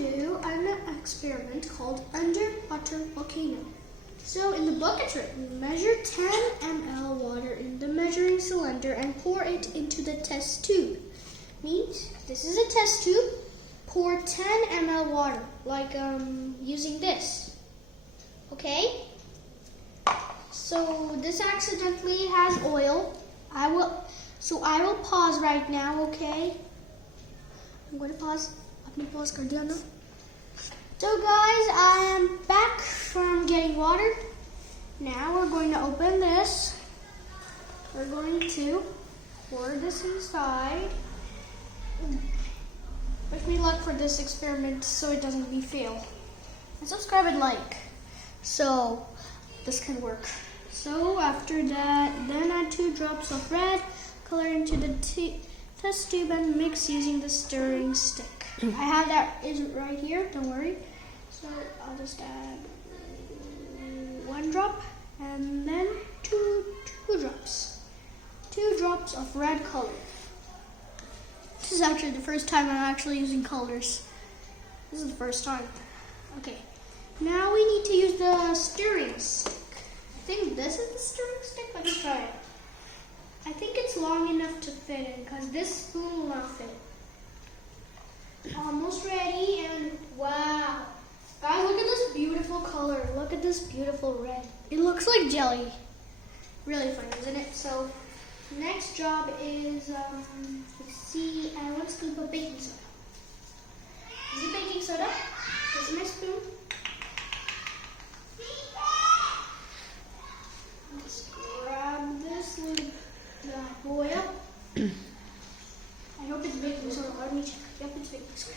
do an experiment called underwater volcano. So in the book it's written, measure 10 ml water in the measuring cylinder and pour it into the test tube. Means this is a test tube. Pour 10 ml water, like using this. Okay? So this accidentally has oil. I will pause right now, okay? I'm going to pause. अपनी pause कर दिया ना? So guys, I am back from getting water. Now we're going to open this. We're going to pour this inside. Wish me luck for this experiment so it doesn't be fail. And subscribe and like so this can work. So after that, then add 2 drops of red color into the test tube and mix using the stirring stick. I have that is right here, don't worry. So I'll just add 1 drop and then two drops. 2 drops of red color. This is actually the first time I'm actually using colors. This is the first time. Okay, now we need to use the stirring stick. I think this is the stirring stick. Let me try it. I think it's long enough to fit in because this spoon will not fit. Almost ready, and wow. Guys, look at this beautiful color. Look at this beautiful red. It looks like jelly. Really fun, isn't it? So next job is, let's see, 1 scoop of baking soda. Is it baking soda? This is my spoon. Let's grab this little boy up. I hope it's baking soda. Let me check. Yep, it's baking soda.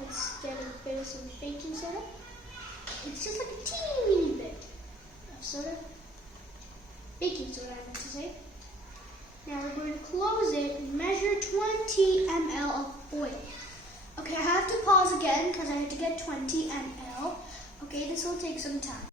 Let's get a bit of some baking soda. It's just like a teeny bit of soda. Baking soda, I meant to say. Now we're going to close it and measure 20 ml of oil. Okay, I have to pause again because I have to get 20 ml. Okay, this will take some time.